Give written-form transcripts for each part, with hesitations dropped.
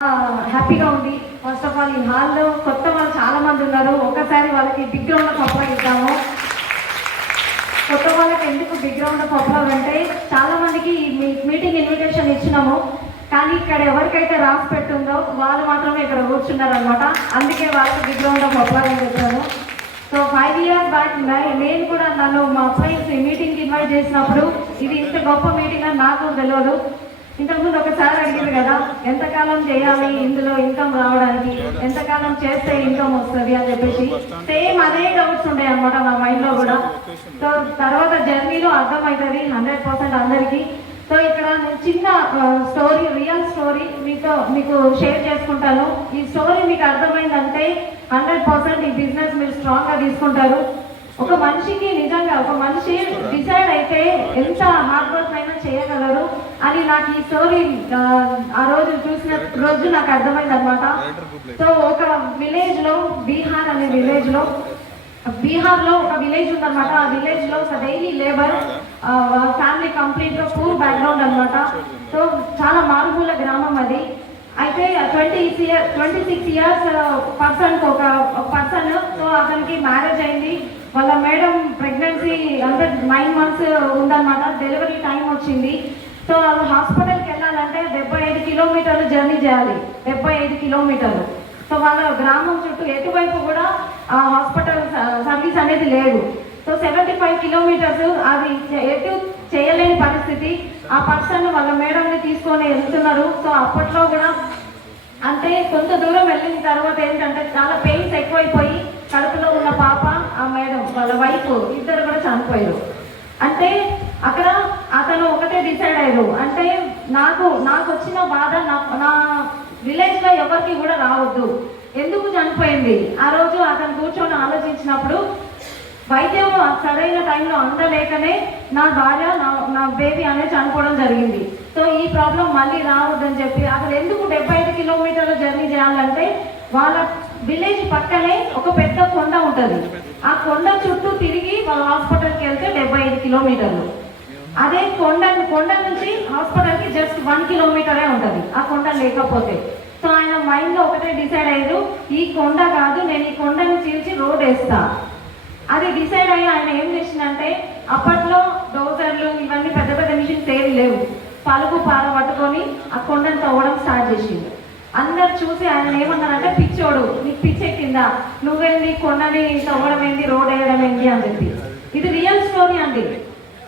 హ్యాపీగా ఉంది. First of all ఈ హాల్లో కొత్త వాళ్ళు చాలా మంది ఉన్నారు. ఒకసారి వాళ్ళకి బిగ్ రౌండ్ ఆఫ్ అప్లాజ్ ఇద్దాము. కొత్త వాళ్ళకి ఎందుకు బిగ్ రౌండ్ ఆఫ్ అప్లాజ్ అంటే చాలా మందికి మీటింగ్ ఇన్విటేషన్ ఇచ్చినాము, కానీ ఇక్కడ ఎవరికైతే రాసి పెట్టుందో వాళ్ళు మాత్రమే ఇక్కడ కూర్చున్నారు అనమాట. అందుకే వాళ్ళకి బిగ్ రౌండ్ ఆఫ్ అప్లాజ్ అని చెప్పాను. సో 5 years బ్యాక్ నేను కూడా నన్ను మా ఫ్రెండ్స్ మీటింగ్కి ఇన్వైట్ చేసినప్పుడు ఇది ఇంత గొప్ప మీటింగ్ అని నాకు తెలియదు. ఇంతకుముందు ఒకసారి అడిగింది కదా, ఎంతకాలం చేయాలి ఇందులో ఇన్కమ్ రావడానికి, ఎంతకాలం చేస్తే ఇన్కమ్ వస్తుంది అని చెప్పేసి సేమ్ అదే డౌట్స్ ఉంటాయి అనమాట నా మైండ్లో కూడా. సో తర్వాత జర్నీలో అర్థమవుతుంది 100% అందరికీ. సో ఇక్కడ నేను చిన్న స్టోరీ, రియల్ స్టోరీ మీకు షేర్ చేసుకుంటాను. ఈ స్టోరీ మీకు అర్థమైందంటే 100% ఈ బిజినెస్ మీరు స్ట్రాంగ్గా తీసుకుంటారు. ఒక మనిషికి నిజంగా ఒక మనిషి డిసైడ్ అయితే ఎంత హార్డ్ వర్క్ అయినా చేయగలరు అని నాకు ఈ స్టోరీ ఆ రోజు చూసిన రోజు నాకు అర్థమైంది అనమాట. సో ఒక విలేజ్ లో బీహార్ అనే విలేజ్ లో బీహార్లో ఒక విలేజ్ ఉందన్నమాట. ఆ విలేజ్ లో ఒక డైలీ లేబర్ ఫ్యామిలీ కంప్లీట్ గా పూర్ బ్యాక్గ్రౌండ్ అనమాట. సో చాలా మారుమూల గ్రామం అది. అయితే 26 years పర్సన్ ఒక పర్సన్, సో అతనికి మ్యారేజ్ అయింది. వాళ్ళ మేడం ప్రెగ్నెన్సీ అంటే 9 months ఉందన్నమాట. డెలివరీ టైం వచ్చింది. సో వాళ్ళు హాస్పిటల్కి వెళ్ళాలంటే 75 kilometers జర్నీ చేయాలి. 75 kilometers. సో వాళ్ళ గ్రామం చుట్టూ ఎటువైపు కూడా హాస్పిటల్ సర్వీస్ అనేది లేదు. సో 75 kilometers అది ఎటు చేయలేని పరిస్థితి. ఆ పర్సన్ వాళ్ళ మేడంని తీసుకొని వెళ్తున్నారు. సో అప్పట్లో కూడా అంటే కొంత దూరం వెళ్ళిన తర్వాత ఏంటంటే చాలా పెయిన్స్ ఎక్కువైపోయి కడుపులో ఉన్న పాప, ఆ మేడం వాళ్ళ వైఫ్ ఇద్దరు కూడా చనిపోయారు. అంటే అక్కడ అతను ఒకటే డిసైడ్ అయ్యారు, అంటే నాకు వచ్చిన బాధ నా విలేజ్ లో ఎవరికి కూడా రావద్దు. ఎందుకు చనిపోయింది? ఆ రోజు అతను కూర్చొని ఆలోచించినప్పుడు వైద్యం సరైన టైంలో అందలేకనే నా భార్య నా బేబీ అనేది చనిపోవడం జరిగింది. సో ఈ ప్రాబ్లం మళ్ళీ రావద్దని చెప్పి అసలు ఎందుకు 75 kilometers జర్నీ చేయాలంటే వాళ్ళ విలేజ్ పక్కనే ఒక పెద్ద కొండ ఉంటుంది. ఆ కొండ చుట్టూ తిరిగి వాళ్ళ హాస్పిటల్కి వెళ్తే 75 kilometers. అదే కొండ నుంచి హాస్పిటల్కి జస్ట్ 1 kilometer ఉంటుంది ఆ కొండ లేకపోతే. సో ఆయన మైండ్లో ఒకటే డిసైడ్ అయ్యారు, ఈ కొండ కాదు, నేను ఈ కొండని చీల్చి రోడ్ వేస్తా. అది డిసైడ్ అయ్యి ఆయన ఏం చేసిందంటే, అప్పట్లో డోజర్లు ఇవన్నీ పెద్ద పెద్ద మిషన్స్ ఏమి లేవు. పలుకు పార పట్టుకొని ఆ కొండను తవ్వడం స్టార్ట్ చేసింది. అందరు చూసి ఆయన ఏమన్నారంటే, పిచ్చోడు, నీకు పిచ్చెక్కిందా, నువ్వేంది కొండని తవ్వడం ఏంది, రోడ్ వేయడం ఏంది అని చెప్పి. ఇది రియల్ స్టోరీ అండి.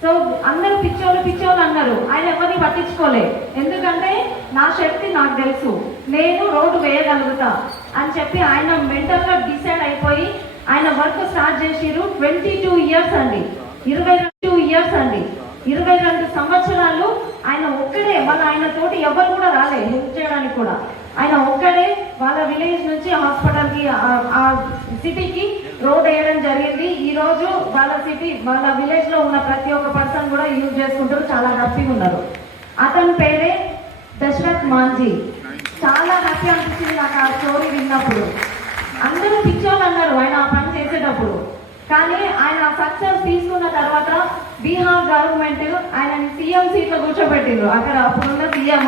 సో అందరూ పిచ్చోళ్ళు అన్నారు. ఆయన ఎవరిని పట్టించుకోలే, ఎందుకంటే నా శక్తి నాకు తెలుసు, నేను రోడ్డు వేయగలుగుతా అని చెప్పి ఆయన మెంటల్గా డిసైడ్ అయిపోయి ఆయన వర్క్ స్టార్ట్ చేసిరు. 22 years అండి, 22 years అండి, 22 సంవత్సరాలు ఆయన ఒక్కడే. వాళ్ళ ఆయన తోటి ఎవరు కూడా రాలే హెల్ప్ చేయడానికి కూడా. ఆయన ఒక్కడే వాళ్ళ విలేజ్ నుంచి హాస్పిటల్కి ఆ సిటీకి రోడ్ వేయడం జరిగింది. ఈ రోజు వాళ్ళ విలేజ్ లో ఉన్న ప్రతి ఒక్క పర్సన్ కూడా యూజ్ చేసుకుంటారు, చాలా హ్యాపీగా ఉన్నారు. అతని పేరే దశరథ్ మాంజీ. చాలా హ్యాపీ అనిపించింది నాకు ఆ స్టోరీ విన్నప్పుడు. అందరూ పిచ్చోళ్ళు అన్నారు ఆయన ఆ పని చేసేటప్పుడు, కానీ ఆయన సక్సెస్ తీసుకున్న తర్వాత బీహార్ గవర్నమెంట్ ఆయన సీఎం సీట్లో కూర్చోబెట్టిండ్రు. అక్కడ అప్పుడున్న సీఎం,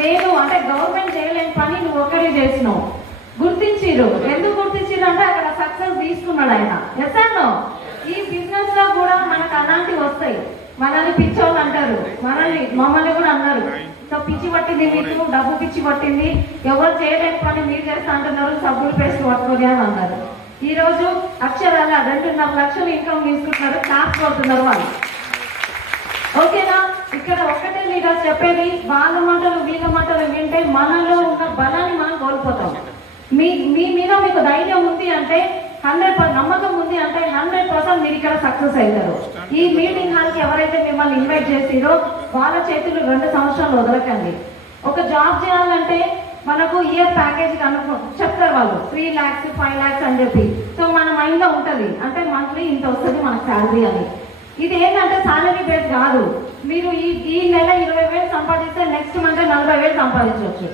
నేను అంటే గవర్నమెంట్ చేయలేని పని నువ్వు ఒక్కడే చేసినావు గుర్తించిరు. ఎందుకు గుర్తించిరు అంటే అక్కడ సక్సెస్ తీసుకున్నాడు ఆయన. ఎస్ అన్నో ఈ బిజినెస్ లో కూడా మనకు అలాంటివి వస్తాయి. మనల్ని పిచ్చోళ్ళు అంటారు, మమ్మల్ని కూడా అన్నారు. సో పిచ్చి పట్టింది మీకు, డబ్బు పిచ్చి పట్టింది, ఎవరు చేయలేని పని మీరు చేస్తా అంటున్నారు, సబ్బులు పేస్ట్ పట్టుకొని అని అన్నారు. ఈ రోజు అక్షరాల 2.5 లక్షలు ఇన్కమ్ తీసుకుంటున్నారు, క్లాస్ కొడుతున్నారు వాళ్ళు. ఓకేనా? ఇక్కడ ఒక్కటే లీడర్స్ చెప్పేది, వాళ్ళ మాటలు వీళ్ళ మాటలు వింటే మనలో ఉన్న బలాన్ని మనం కోల్పోతాం. మీ మీద మీకు ధైర్యం ఉంది అంటే 100% నమ్మకం ఉంది అంటే 100% మీరు ఇక్కడ సక్సెస్ అవుతారు. ఈ మీటింగ్ హాల్కి ఎవరైతే మిమ్మల్ని ఇన్వైట్ చేసిరో వాళ్ళ చేతులు 2 సంవత్సరాలు వదలకండి. ఒక జాబ్ చేయాలంటే మనకు ఇయర్ ప్యాకేజ్ చెప్తారు వాళ్ళు 3 lakhs 5 lakhs అని చెప్పి. సో మన మైండ్లో ఉంటుంది, అంటే మంత్లీ ఇంత వస్తుంది మనకు శాలరీ అని. ఇది ఏంటంటే సాలరీ బేస్ కాదు. మీరు ఈ నెల 20,000 సంపాదిస్తే నెక్స్ట్ మంత్ 40,000 సంపాదించవచ్చు.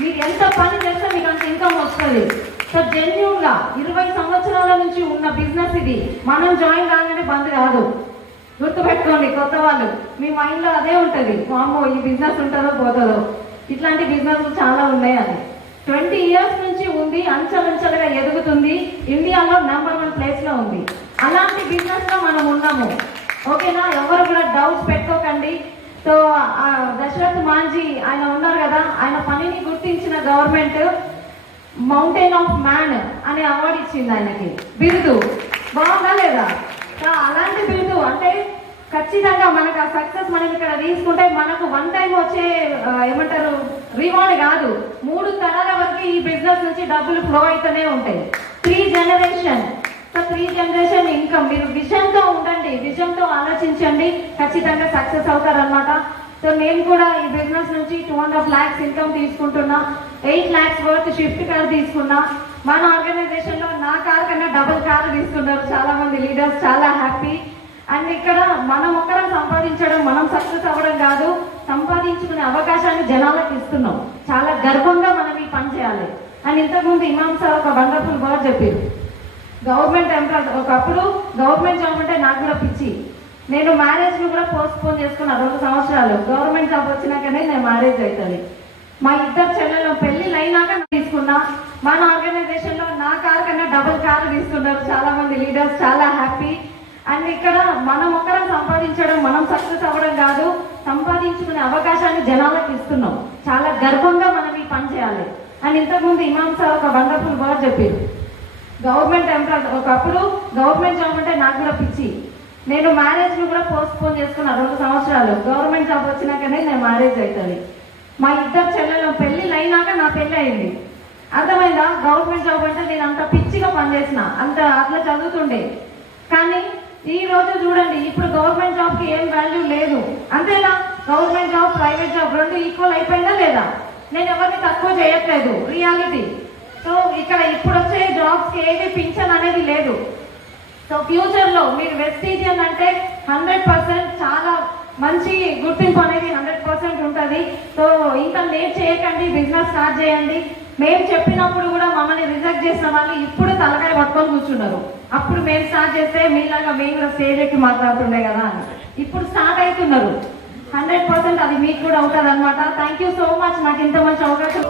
మీరు ఎంత పని చేస్తే మీకు అంత ఇన్కమ్ వస్తుంది. సో జెన్యూన్ గా 20 సంవత్సరాల నుంచి ఉన్న బిజినెస్ ఇది. మనం జాయిన్ కాగానే బంద్ కాదు, గుర్తుపెట్టుకోండి. కొత్త వాళ్ళు మీ మైండ్లో అదే ఉంటుంది, వామ్మో ఈ బిజినెస్ ఉంటుందో పోతుందో, ఇట్లాంటి బిజినెస్ చాలా ఉన్నాయి అని. ఎదుగుతుంది, అంచెలంచెలుగా ఎదుగుతుంది, ఇండియాలో #1 ప్లేస్ లో ఉంది. అలాంటి బిజినెస్ లో మనం ఉన్నాము. ఓకేనా? ఎవరు కూడా డౌట్స్ పెట్టుకోకండి. సో దశరథ్ మాంజీ ఆయన ఉన్నారు కదా, ఆయన పనిని గుర్తించిన గవర్నమెంట్ మౌంటైన్ ఆఫ్ మ్యాన్ అనే అవార్డు ఇచ్చింది ఆయనకి, బిరుదు. బాగుందా లేదా? సో అలాంటి బిరుదు అంటే ఖచ్చితంగా మనకు ఆ సక్సెస్ మనం ఇక్కడ తీసుకుంటే మనకు వన్ టైం వచ్చే ఏమంటారు రివార్డ్ కాదు, 3 తరాల వరకు ఈ బిజినెస్ నుంచి డబ్బులు ఫ్లో అయితేనే ఉంటాయి. 3 జనరేషన్. So 3 generation income. మీరు విజన్తో ఉండండి, విజన్తో ఆలోచించండి, ఖచ్చితంగా సక్సెస్ అవుతారనమాట. సో నేను కూడా ఈ బిజినెస్ నుంచి 2.5 lakhs ఇన్కమ్ తీసుకుంటున్నా. 8 lakhs వర్త్ షిఫ్ట్ కార్ తీసుకున్నా. మన ఆర్గనైజేషన్ లో నా కార్ కన్నా డబుల్ కార్ తీసుకున్నారు చాలా మంది లీడర్స్, చాలా హ్యాపీ. అండ్ ఇక్కడ మనం ఒకరం సంపాదించడం, మనం సక్సెస్ అవ్వడం కాదు, సంపాదించుకునే అవకాశాన్ని జనాలకు ఇస్తున్నాం. చాలా గర్వంగా మనం ఈ పని చేయాలి. అండ్ ఇంతకుముందు ఇమాం సార్ ఒక వండర్ఫుల్ వర్డ్ చెప్పారు. గవర్నమెంట్ ఎంప్లాయ్, ఒకప్పుడు గవర్నమెంట్ జాబ్ అంటే నాకు కూడా పిచ్చి. నేను మ్యారేజ్ ను కూడా పోస్ట్పోన్ చేసుకున్నా 2 సంవత్సరాలు. గవర్నమెంట్ జాబ్ వచ్చినాకనే నేను మ్యారేజ్ అవుతుంది. మా 2 చెల్లెలు పెళ్లిళ్ళు అయినాక తీసుకున్నా. మన ఆర్గనైజేషన్ లో నా కార్ కన్నా డబుల్ కార్ తీసుకున్నారు చాలా మంది లీడర్స్, చాలా హ్యాపీ. అండ్ ఇక్కడ మనం ఒకరం సంపాదించడం, మనం సక్సెస్ అవ్వడం కాదు, సంపాదించుకునే అవకాశాన్ని జనాలకు ఇస్తున్నాం. చాలా గర్వంగా మనం ఈ పని చేయాలి. అండ్ ఇంతకుముందు ఇమాం సార్ ఒక వండర్ఫుల్ వర్డ్ చెప్పారు. గవర్నమెంట్ ఎంప్లాయ్, ఒకప్పుడు గవర్నమెంట్ జాబ్ అంటే నాకు కూడా పిచ్చి. నేను మ్యారేజ్ ను కూడా పోస్ట్పోన్ చేసుకున్నా 2 సంవత్సరాలు. గవర్నమెంట్ జాబ్ వచ్చినాకనే నేను మ్యారేజ్ అవుతుంది. మా 2 చెల్లెలు పెళ్లిళ్ళు అయినాక నా పెళ్లి అయింది. అర్థమైందా? గవర్నమెంట్ జాబ్ అంటే నేను అంత పిచ్చిగా పనిచేసిన, అంత అట్లా చదువుతుండే. కానీ ఈ రోజు చూడండి, ఇప్పుడు గవర్నమెంట్ జాబ్ కి ఏం వాల్యూ లేదు. అంతేనా? Government job, private job 2 equal అయిపోయిందా లేదా? నేను ఎవరిని తక్కువ చేయట్లేదు, రియాలిటీ. సో ఇక్కడ ఇప్పుడు వచ్చే జాబ్స్ కి ఏది పింఛన్ అనేది లేదు. సో ఫ్యూచర్ లో మీరు వెస్టీజియన్ అంటే 100% చాలా మంచి గుర్తింపు అనేది 100% ఉంటుంది. సో ఇంకా లేట్ చేయకండి, బిజినెస్ స్టార్ట్ చేయండి. మేము చెప్పినప్పుడు కూడా మమ్మల్ని రిజెక్ట్ చేసిన వాళ్ళు ఇప్పుడు తలకాయ పట్టుకొని కూర్చున్నారు. అప్పుడు మేము స్టార్ట్ చేస్తే మీలాగా మేము కూడా స్టేజ్ ఎక్కి మాట్లాడుతుండే కదా అని. ఇప్పుడు స్టార్ట్ అవుతున్నారు. 100% అది మీకు కూడా ఉంటుంది అనమాట. థ్యాంక్ యూ సో మచ్ నాకు ఇంత మంచి అవకాశం.